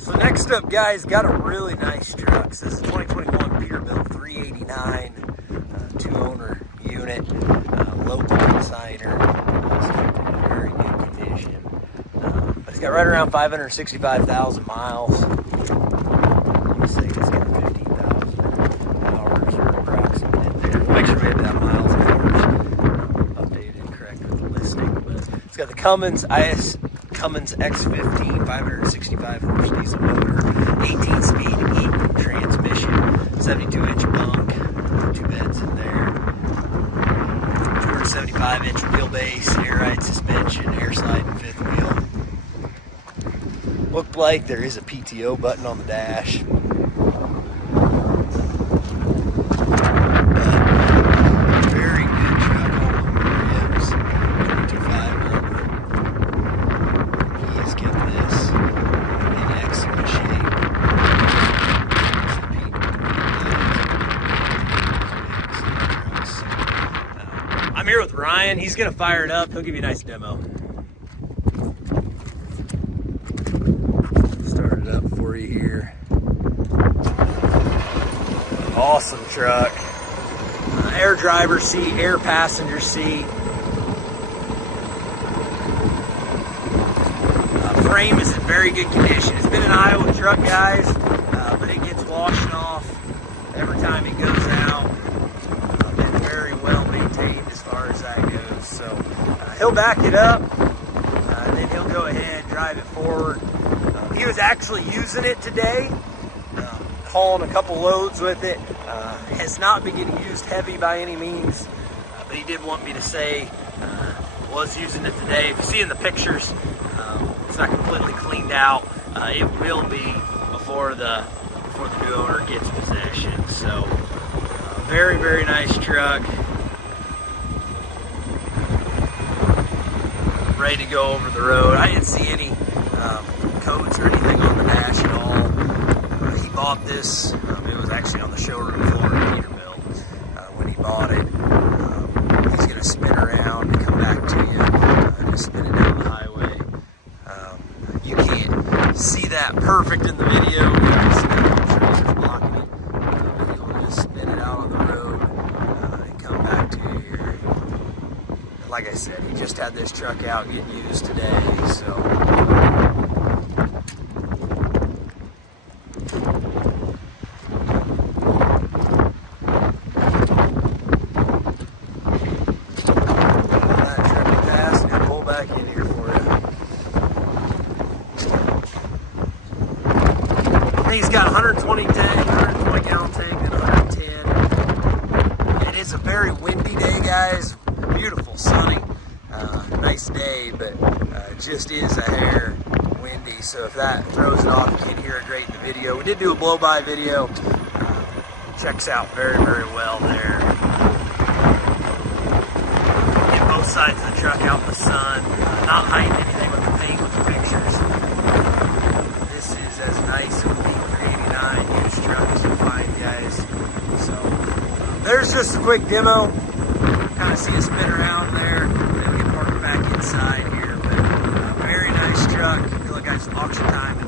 So next up, guys, got a really nice truck. This is a 2021 Peterbilt 389, two-owner unit, local consignor. It's in very good condition. But it's got right around 565,000 miles. Let me say it's got 15,000 hours or approximate in there. Make sure we have that miles and hours updated correct with the listing. But it's got the Cummins X15, 565 horse diesel motor, 18-speed Eaton transmission, 72-inch bunk, two beds in there, 275-inch wheelbase, air ride suspension, air sliding fifth wheel. Looked like there is a PTO button on the dash. Very good truck, all the ribs, 225 over. He has kept this in excellent shape. I'm here with Ryan. He's gonna fire it up. He'll give you a nice demo. Start it up for you here. Awesome truck. Air driver seat, air passenger seat. Frame is in very good condition. It's been an Iowa truck, guys, but it gets washed off every time it goes out. Been very well maintained as far as that goes. So he'll back it up, and then he'll go ahead and drive it forward. He was actually using it today, hauling a couple loads with it. Has not been getting used heavy by any means, but he did want me to say was using it today. If you see in the pictures, it's not completely cleaned out. It will be before the new owner gets possession. So very, very nice truck. Ready to go over the road. I didn't see any codes or anything on the dash at all. He bought this. It was actually on the showroom floor at Peterbilt when he bought it. He's going to spin around and come back to you and just spin it down the highway. You can't see that perfect in the video. You can see that the trees are blocking it. He'll just spin it out on the road and come back to you here. Like I said, he just had this truck out getting used today, so. He's got 120 tank, 120 gallon tank, and 110. It is a very windy day, guys. Beautiful, sunny, nice day, but just is a hair windy. So if that throws it off, you can't hear it great in the video. We did do a blow-by video. Checks out very, very well there. Get both sides of the truck out in the sun. Not hiding anything with the paint with the pictures. This is as nice of a used truck as you find, guys. So there's just a quick demo. Kind of see it spin around there. Then we can park it back inside here. But very nice truck. I feel like I just auction time.